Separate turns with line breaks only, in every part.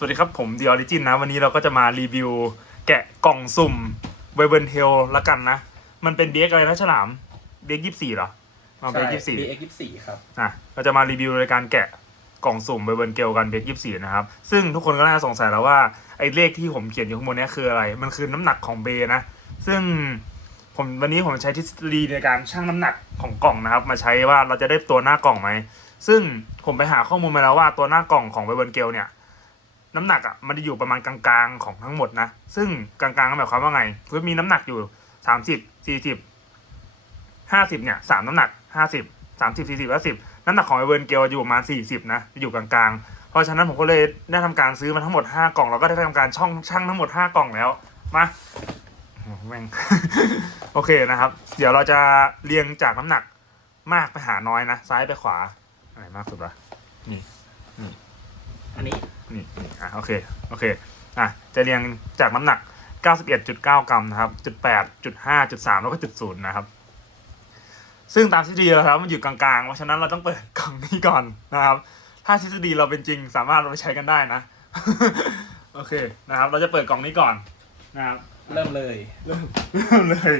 สวัสดีครับผมดิออริจินนะ วันนี้เราก็จะมารีวิว แกะกล่องสุ่มเวเบิร์นเทลละกันนะ มันเป็นเบกอะไรนะฉลามเบกยี่สี่เหรอมาเบกยี่สี่
BX ยี่สี่ครับ
อะเราจะมารีวิวในการแกะกล่องสุ่มเวเบิร์นเกลกันเบกยี่สี่นะครับ ซึ่งทุกคนก็น่าสงสัยแล้วว่าไอ้เลขที่ผมเขียนอยู่ข้างบนเนี้ยคืออะไร มันคือน้ำหนักของเบนะ ซึ่งผมวันนี้ผมใช้ทฤษฎีในการชั่งน้ำหนักของกล่องนะครับ มาใช้ว่าเราจะได้ตัวหน้ากล่องไหมซึ่งผมไปหาข้อมูลมาแล้วว่าตัวหน้ากล่องของเวเบิร์นเกลเนี่ย น้ำหนักอะมันจะอยู่ประมาณกลางๆของทั้งหมดนะ ซึ่งกลางๆหมายความว่าไงคือมีน้ำหนักอยู่สามสิบสี่สิบห้าสิบเนี่ยสามน้ำหนักห้าสิบสามสิบสี่สิบห้าสิบน้ำหนักของไอเวิร์นเกลอยู่ประมาณสี่สิบนะจะอยู่กลางๆ เพราะฉะนั้นผมก็เลยได้ทำการซื้อมาทั้งหมดห้ากล่องแล้วก็ได้ทำการช่องช่างทั้งหมดห้ากล่องแล้วมาโอ้แม่งโอเคนะครับ เดี๋ยวเราจะเรียงจากน้ำหนักมากไปหาน้อยนะซ้ายไปขวาอะไรมากสุดวะนี่
อันนี้
นี่นี่อะโอเคโอเคอะจะเรียงจากน้ำหนัก 91.9 กรัมนะครับจุด8จุด5จุด3แล้วก็จุด0นะครับ ซึ่งตามทฤษฎีแล้วครับมันอยู่กลางๆ เพราะฉะนั้นเราต้องเปิดกล่องนี้ก่อนนะครับ ถ้าทฤษฎีเราเป็นจริงสามารถเราไปใช้กันได้นะโอเคนะครับ เราจะเปิดกล่องนี้ก่อนนะครับ
เริ่มเลย
เริ่มเริ่มเลย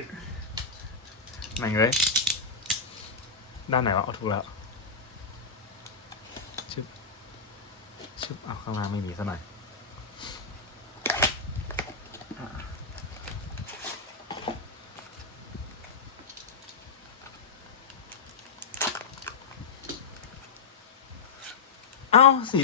ไหนเอ้ยด้านไหนวะเอาถูกแล้ว ชึบ ชึบ เอาข้างล่างไม่มีซะหน่อย
อ่า
เอ้าสิ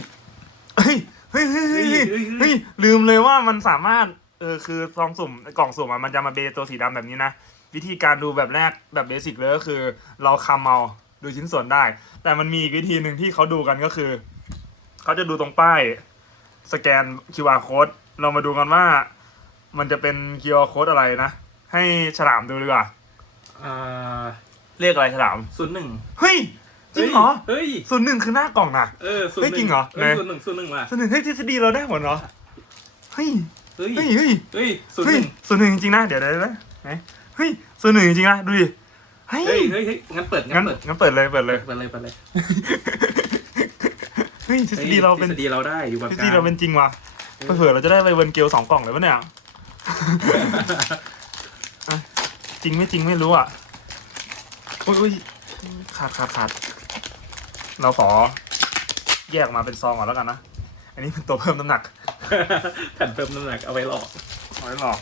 เฮ้ยเฮ้ยเฮ้ยเฮ้ยเฮ้ยเฮ้ยลืมเลยว่ามันสามารถ เออคือซองสุ่มกล่องสุ่มอะมันจะมาเบตัวสีดำแบบนี้นะ วิธีการดูแบบแรกแบบเบสิกเลยก็คือ เราคำเอาดูชิ้นส่วนได้ แต่มันมีอีกวิธีหนึ่งที่เขาดูกันก็คือ เขาจะดูตรงป้ายสแกน QR code เรามาดูกันว่า มันจะเป็น QR code อะไรนะ ให้ฉลามดูดีกว่า
อ่า
เรียกอะไรฉลาม
ศูนย์หนึ่ง
เฮ้ยจริงเหรอ
เฮ้ย
ส่วนย์หนึ่งคือหน้ากล่องนะ
เออศูน
เฮ้ย
ย์ห
จริ
นึ่
งเหรอ
เฮ้ย
ไหน
ศูนย์หนึ่งศูนย์หนึ่งว่ะ
ส่วนย์หนึ่งเฮ้ยทฤษฎีเราได้หมดเหรอเฮ้ย
เฮ้ย
เฮ้ยเฮ้ย
เฮ้ยศูนย์
เฮ้
ห
ย
นึ่ง
ส่วนย์หนึ่งจริงๆนะเดี๋ยวเดี๋ยวเดี๋ยวไหนเฮ้ยส่วนย์หนึ่งจริงๆนะดูดิเฮ้ย
เฮ้ยเฮ้ยเฮ้ยงั้นเปิด
งั้
งั้
น
นเปิด
งั้นเปิดเลยเปิดเลย
เปิดเลยเปิดเลย
เฮ้ยทฤษฎีเราเป็น
ทฤษฎีเราได้อยู่แบบ
ทฤษฎีเราเป็นจริงว่ะเผื่อๆเราจะได้ไปเวิร์นเกลสองกล่องเลยวะเนี่ยจริงไม่จริงไม่รู้อะอุ้ยอุ้ยขาดขาดขาดเราขอแยกออกมาเป็นซองก่อนแล้วกันนะ อันนี้เป็นตัวเพิ่มน้ำหนัก
แผ่นเพิ่มน้ำหนักเอาไว้หลอก
เอาไว้หลอก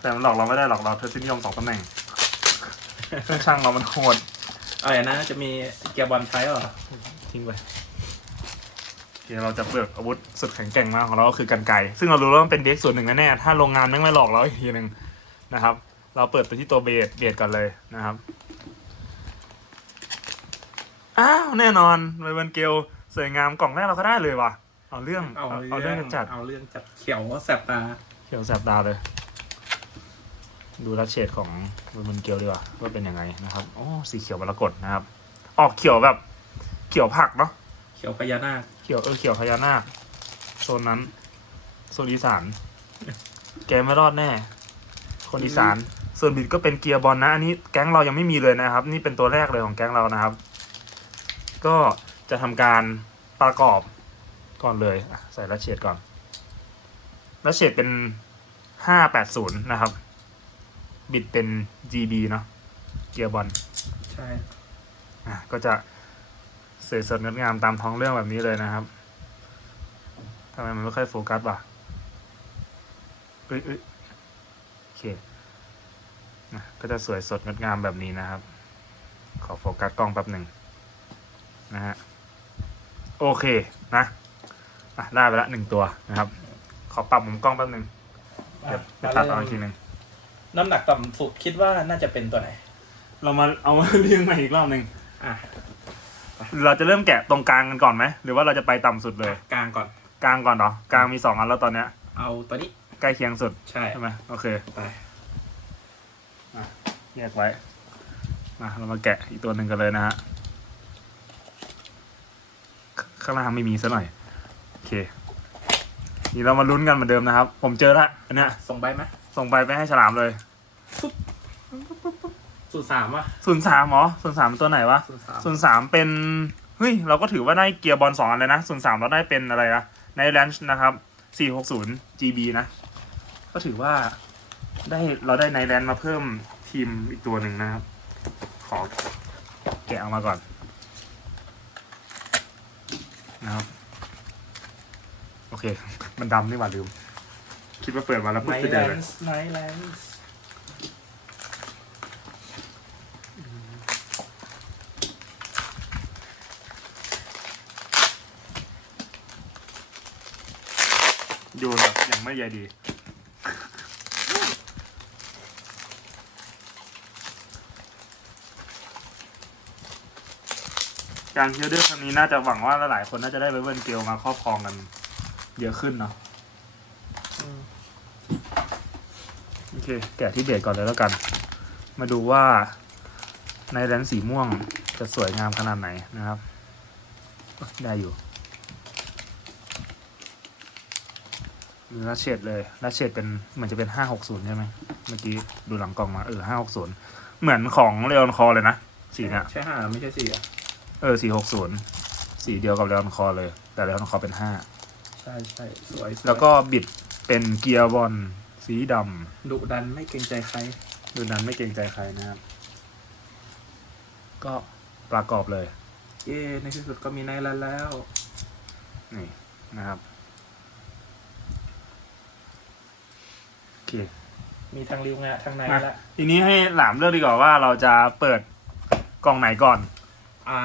แต่มันหลอกเราไม่ได้หรอกเราเทสนิยมสองตำแหน่งเครื่องช่างเรามันโหด
อะไรนะจะมีเกียร์บอลไทยเหรอ
ทิ้งไปโอ เคเราจะเปลือกอาวุธสุดแข็งแกร่งมากของเราก็คือกันไกรซึ่งเรารู้ว่ามันเป็นเด็กส่วนหนึ่งแน่ๆถ้าโรงงานแม่งไม่หลอกเราอีกทีหนึ่งนะครับ เราเปิดไปที่ตัวเบสเบสก่อนเลยนะครับอ้าวแน่นอนไวเบิร์นเกลสวยงามกล่องแรกเราก็ได้เลยว่ะ เอาเรื่อง
เอา
เอาเอาเรื่องจัด
เอาเรื่องจัดเขียวแสบตา
เขียวแสบตาเลย ดูลัดเฉดของไวเบิร์นเกลดีกว่าว่าเป็นยังไงนะครับโอ้สีเขียวมรกตนะครับ ออกเขียวแบบเขียวผักเนาะ
เขียวพญานาค
เขียวเออเขียวพญานาคโซนนั้นโซนอีสาน แกไม่รอดแน่ คนอีสาน ส่วนบิดก็เป็นเกียร์บอลนะ อันนี้แก๊งเรายังไม่มีเลยนะครับ นี่เป็นตัวแรกเลยของแก๊งเรานะครับ ก็จะทำการประกอบก่อนเลยอะใส่รัชเชดก่อนรัชเชดเป็นห้าแปดศูนย์นะครับ บิดเป็น GB เนาะเกียร์บอล
ใช่
อะก็จะ สวยสดงดงามตามท้องเรื่องแบบนี้เลยนะครับทำไมมันไม่ค่อยโฟกัสวะเอ้ยเอ้ยโอเคนะก็จะสวยสดงดงามแบบนี้นะครับ ขอโฟกัสกล้องแป๊บหนึ่งนะฮะโอเคนะอะได้ไปละหนึ่งตัวนะครับ ขอปรับมุมกล้องแป๊บหนึ่งเดี๋ยวเดี๋ยวตัดเอาอีกทีหนึ่ง
น้ำหนักต่ำสุดคิดว่าน่าจะเป็นตัวไหน
เรามาเอามาเรียงใหม่อีกรอบหนึ่ง
อะ
เราจะเริ่มแกะตรงกลางกันก่อนไหมหรือว่าเราจะไปต่ำสุดเลย
กลางก่อน
กลางก่อนเหรอกลางมีสองอันแล้วตอนเนี้ย
เอาตัวนี้
ใกล้เคียงสุด
ใช่
ใช่ไหมโอเค
ไป
แยกไว้มาเรามาแกะอีกตัวหนึ่งกันเลยนะฮะขข้างล่างไม่มีซะหน่อยโอเค นี่เรามาลุ้นกันเหมือนเดิมนะครับ ผมเจอละอันเนี้ย
ส่งใบไหม
ส่งไปไปให้ฉลามเลย
สูตรสามว่ะ
ศูนย์สามหรอศูนย์สามตัวไหนวะ
สูตรสาม
ศูนย์สามเป็นเฮ้ยเราก็ถือว่าได้เกียร์บอลสองอันเลยนะศูนย์สามเราได้เป็นอะไรนะในแลนช์นะครับ460 GB นะ ก็ถือว่าได้เราได้ในแลนมาเพิ่มทีมอีกตัวหนึ่งนะครับ ขอแกะออกมาก่อนนะครับ โอเค มันดำนี่หว่าลืม คิดว่าเปิดมาแล้ว
ไน
ปุ๊บจะ
ท์
เจ
แล
อเลย
นส์ไนท์แลนส์
โยนแบบอย่างไม่ใยดี การเคียวเดอร์ครั้งนี้น่าจะหวังว่าหลายๆคนน่าจะได้ไวเบิร์นเกลมาครอบครองกันเยอะขึ้นเนาะโอเค แกะที่เบสก่อนเลยแล้วกัน มาดูว่าในแลนสีม่วงจะสวยงามขนาดไหนนะครับ ได้อยู่ หรือลัดเฉดเลยลัดเฉดเป็นเหมือนจะเป็นห้าหกศูนย์ใช่ไหมเมื่อกี้ดูหลังกล่องมาเออห้าหกศูนย์เหมือนของเลออนคอเลยนะสีเนี้ย
ใช่ห้าไม่ใช่สี่อะ
เออสี่หกศูนย์สีเดียวกับเลออนคอเลย แต่เลออนคอเป็นห้า
ใช่ใช่สวยสย
แล้วก็บิดเป็นเกียร์บอลสีดำ
ดุดันไม่เกรงใจใคร
ดูนั้นไม่เกรงใจใครนะครับ ก็ประกอบเลย
เย้ในที่สุดก็มีไนท์แลนด์แล้ว
นี่นะครับ โอ เค
มีทางริวงะทางใน
มา
ละ
ทีนี้ให้หลามเลือกดีกว่าว่าเราจะเปิดกล่องไหนก่อน
อ่า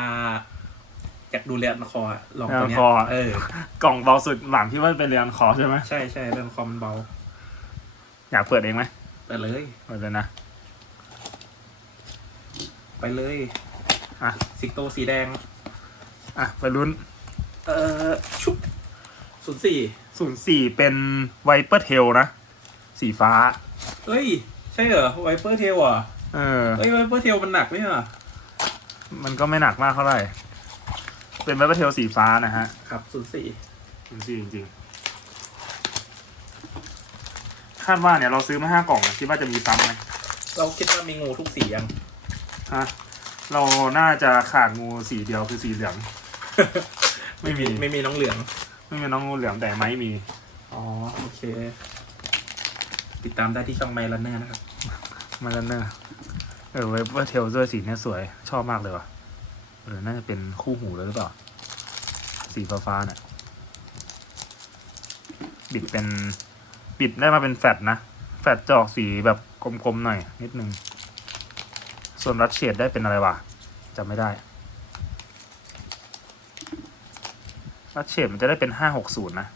อยากดูเรียนคออะลองตัวเนี้ย
เรียนคอ
เออ
กล่องเบาสุดหลามที่ว่าเป็นเรียนคอใช่ไหม
ใช่ใช่เรียนคอมันเบา
อยากเปิดเองไหม
ไปเลย
เปิดเลยนะ
ไปเลย
อะ
สิงโตสีแดง
อะไปลุ้น
เออชุบศูนย์สี่
ศูนย์สี่เป็นไวเปอร์เทลนะ สีฟ้า
เฮ้ย ใช่เหรอไวเปอร์เทลอะ
เออ
เฮ้ยไวเปอร์เทลมันหนักไหมอะ
มันก็ไม่หนักมากเท่าไหร่ เป็นไวเปอร์เทลสีฟ้านะฮะ
ครับศูนย์สี่
จริงจริงๆ คาดว่าเนี่ยเราซื้อมาห้ากล่องคิดว่าจะมีซ้ำไหม
เราคิดว่ามีงูทุกสียัง
ฮะเราน่าจะขาดงูสีเดียวคือสีเหลือง ไม่มี
ไม่มีน้องเหลือง
ไม่มีน้องงูเหลืองแต่ไม้มี
อ๋อ โอเค ติดตามได้ที่ช่องไมลันเนอร์นะครับ
มาแล้วเนอะเออเวเบอร์เทลด้วยสีเนี่ยสวยชอบมากเลยว่ะเออน่าจะเป็นคู่หูเลยหรือเปล่า สีฟ้าฟ้าๆเนี่ยบิดเป็นบิดได้มาเป็นแฟตนะแฟตจะออกสีแบบกลมๆหน่อย นิดนึง ส่วนรัดเชดได้เป็นอะไรวะจำไม่ได้รัดเชดมันจะได้เป็นห้าหกศูนย์นะ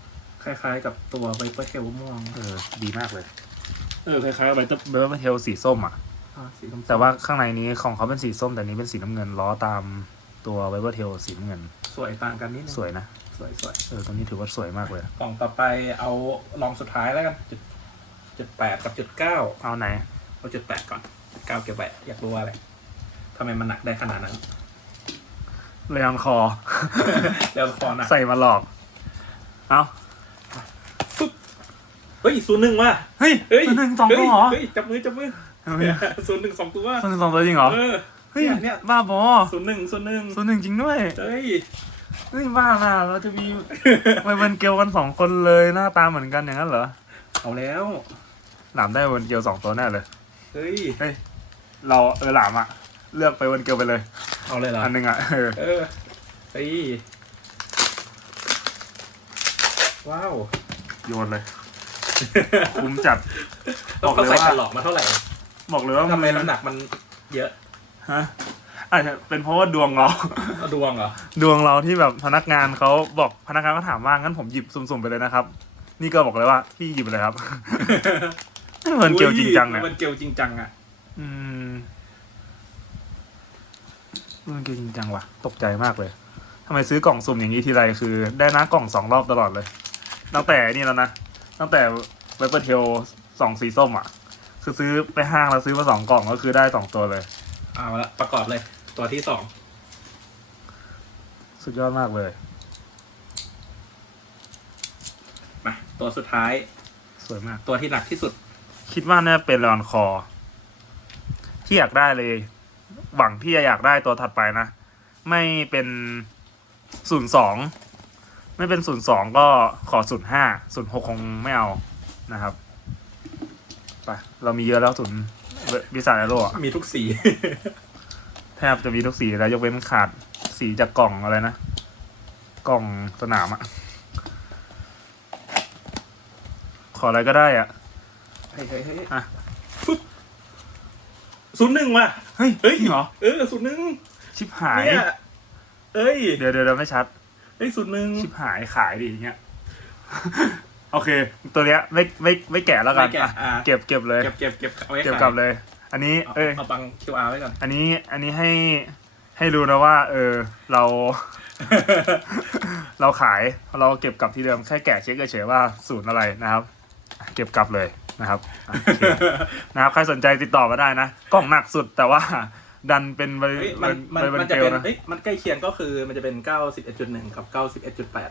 คล้ายๆกับตัวไวเปอร์เทลม่วง
เออ ดีมากเลย เออคล้ายๆกับไบเตอร์เบอร์เทลสีส้มอะ
อ่าสีส้มๆ
แต่ว่าข้างในนี้ของเขาเป็นสีส้มแต่นี้เป็นสีน้ำเงินล้อตามตัวไวเบอร์เทลสีน้ำเงิน
สวยต่างกันนิดนึง
สวยนะ
สวยสวย
เออตัวนี้ถือว่าสวยมากเลย
กล่องต่อไปเอาลองสุดท้ายแล้วกันจุดจุดแปดกับจุดเก้า
เอาไหน
เอาจุดแปดก่อนจุดเก้าเก็บไว้อยากรู้ว่าอะไรทำไมมันหนักได้ขนาดนั้น
เลออนคอ
เดี๋ยวคอหนัก
ใส่มาหลอก เอา
เฮ้ยศูนย์หนึ่งว่ะ
เฮ้ย
เฮ้ย
หนึ่งสองตัวเหรอ
เฮ้ยจับมือจับมือ
เฮ้ย
ศูนย์หนึ่งสองตัว
หนึ่งสองตัวจริงเหรอ
เออ
เฮ้ย
เนี่ยเนี่ย
บ้าบอ
ศูนย์หนึ่งศูนย์หนึ่ง
ศูนย์หนึ่งจริงด้วย
เฮ้ย
เฮ้ยบ้าล่ะเราจะมีไวเบิร์นเกลกันสองคนเลยหน้าตาเหมือนกันอย่างนั้นเหรอ
เอาแล้ว
หลามได้ไวเบิร์นเกลสองตัวแน่เลย
เฮ้ย
เฮ้ยเราเออหลามอะเลือกไปไวเบิร์นเกลไปเลย
เอาเลยเหรอ
อันหนึงอะเออ
เออเฮ้ยว้าว
โยนเลย คุ้มจัดบ
ต้อ
องก
เขา
เลย
ใส่
ว่า
ฉลอกมาเท่าไหร่
บอกเลยว่า
ทำไมน้ำหนักมันเยอะ
ฮะอาจจะเป็นเพราะว่าดวงเรา
เอาดวงเหรอ
ดวงเราที่แบบพนักงานเขาบอกพนักงานก็ถามว่างั้นผมหยิบสุ่มๆไปเลยนะครับ นี่ก็บอกเลยว่าพี่หยิบไปเลยครับเหมือนเกลจริงจังเนี่ย
มันเกลจริงจังอะ
อืมมันเกลจริงจังว่ะ ตกใจมากเลยทำไมซื้อกล่องสุ่มอย่างนี้ทีไรคือ ได้หน้ากล่องสองรอบตลอดเลยตั้งแต่นี่แล้วนะ ตั้งแต่ไวเปอร์เทลสองสีส้มอะ คือซื้อไปห้างแล้วซื้อมาสองกล่องก็คือได้สองตัวเลย
เอาละประกอบเลย ตัวที่สอง
สุดยอดมากเลย
มาตัวสุดท้าย
สวยมาก
ตัวที่หนักที่สุด
คิดว่าน่าเป็นรอนคอ ที่อยากได้เลย หวังที่จะอยากได้ตัวถัดไปนะ ไม่เป็นศูนย์สอง ไม่เป็นศูนย์สองก็ขอศูนย์ห้าศูนย์หกคงไม่เอานะครับไปเรามีเยอะแล้วศูนย์วิสาแอโร่อะ
มีทุกสี
แทบจะมีทุกสีแล้วยกเว้นขาดสีจากกล่องอะไรนะ กล่องสนามอะขออะไรก็ได้อะ
เฮ้ยเฮ้ยเฮ้ย
อะ
ปึ๊บศูนย์หนึ่งว่ะ
เฮ้ย
เฮ้ย
จริงเหรอ
เออศูนย์หนึ่ง
ชิบหาย
เนี่ยเอ้ย
เดี๋ยวเดี๋ยวเดี๋ยวไม่ชัด
เฮ้ยศูนย์หนึ่ง
ชิบหายขายดิอย่างเงี้ยโอเค ตัวเนี้ยไม่ไม่ไม่แกะแล้วกัน
ไม่แกะ
อะ
อะ
เก็บเก็บเลย
เก็บเก็บเก็บเอาไว้
เก็บ
ขาย
กลับเลย อันนี้
เอา
เอ้ย
เอาบัง QR ไว้ก่อน
อันนี้อันนี้ให้ให้รู้นะว่า เออ เรา เราขายเราเก็บกลับที่เดิมแค่แกะเช็คเฉยๆว่าสูตรอะไรนะครับอะเก็บกลับเลยนะครับอะโอเคนะครับใครสนใจติดต่อมาได้นะกล่องหนักสุดแต่ว่า ดันเป็นใบ
เฮ้ยมันมัน
ใบ
มันจะ
เกล
เป็น
นะ
เอ้ยมันใกล้เคียงก็คือมันจะเป็นเก้าสิบเอ็ดจุดหนึ่งกับเก้าสิบเอ็ดจุดแปด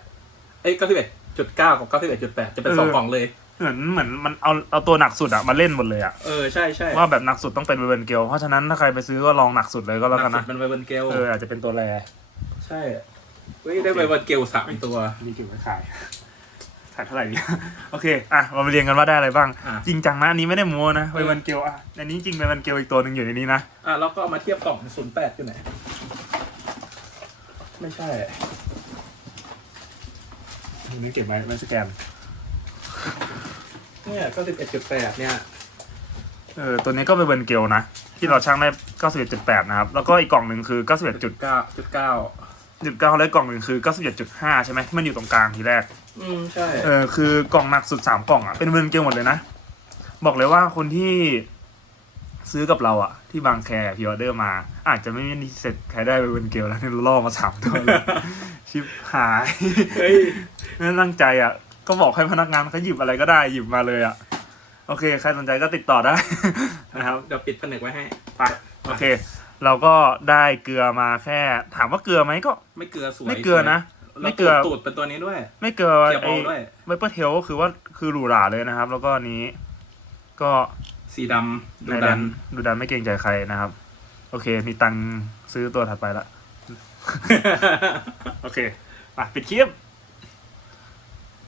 เอ้ยเก้าสิบเอ็ดจุดเก้ากับเก้าสิบเอ็ดจุดแปดจะเป็นสองกล่องเลย
เหมือนเหมือนมันเอาเอาตัวหนักสุดอะมาเล่นหมดเลยอะ
เออ ใช่ใช่
ว่าแบบหนักสุดต้องเป็นเวนเกลเพราะฉะนั้นถ้าใครไปซื้อก็ลองหนักสุดเลยก็แล้วกัน
หนั
นะ
สุดมันไวเบิร์นเกล
เอออาจจะเป็นตัวแร
ใช่เฮ้ยได้ไวเบิร์นเกลสามตัว
มีเก็บไว้ขาย ขายเท่าไหร่ดี โอเค อะ เรามาเรียนกันว่าได้อะไรบ้าง
อะ
จริงจังนะ อันนี้ไม่ได้โม้นะเวนเกลอะ อันนี้จริงเวนเกลอีกตัวหนึ่งอยู่ในนี้นะ
อะแล้วก็เอามาเทียบกล่องศูนย์แปดอยู่ไหน ไม่ใช่
นี่เก็บไว้ไม่สแกน
เนี่ยเก้าสิบเอ็ดจุดแปดเนี่ย
เออ ตัวนี้ก็เป็นเวนเกลนะ ที่เราช่างได้ 91.8 นะครับ แล้วก็อีกกล่องหนึ่งคือ 91.9
จุดเก้าจุดเก้า
แล้วอีกกล่องหนึ่งคือ91.5ใช่ไหมที่มันอยู่ตรงกลางทีแรก
อืมใช่
เออคือกล่องหนักสุดสามกล่องอะเป็นเวนเกลหมดเลยนะ บอกเลยว่าคนที่ซื้อกับเราอะ ที่บางแคร์พิออเดอร์มา อาจจะไม่มีเสร็จใครได้เวนเกลแล้วเนี่ยล่อมาสามตัวเลยชิบหาย
เฮ้ย
ไม่ตั้งใจอะ ก็บอกให้พนักงานเขาหยิบอะไรก็ได้หยิบมาเลยอะ โอเค ใครสนใจก็ติดต่อได้นะครับ
เดี๋ยวปิดผนึกไว้ให้
ไปโอเค เราก็ได้เกลือมาแค่ ถามว่าเกลือไหมก็
ไม่เกลือสวย
ไม่เกลือนะ
สวย
ไม่เกลือ
แล้วตูดเป็นตัวนี้ด้วย
ไม่เกลือ
เกียร์บ
ไอ้
อลด้วย
ไวเปอร์เทลก็คือว่าคือหรูหราเลยนะครับ แล้วก็อันนี้ก็
สีดำดู
ใน
ดั
ดั
น
นดูดันไม่เกรงใจใครนะครับ โอเค มีตังค์ซื้อตัวถัดไปละ โอเคอะปิดคลิป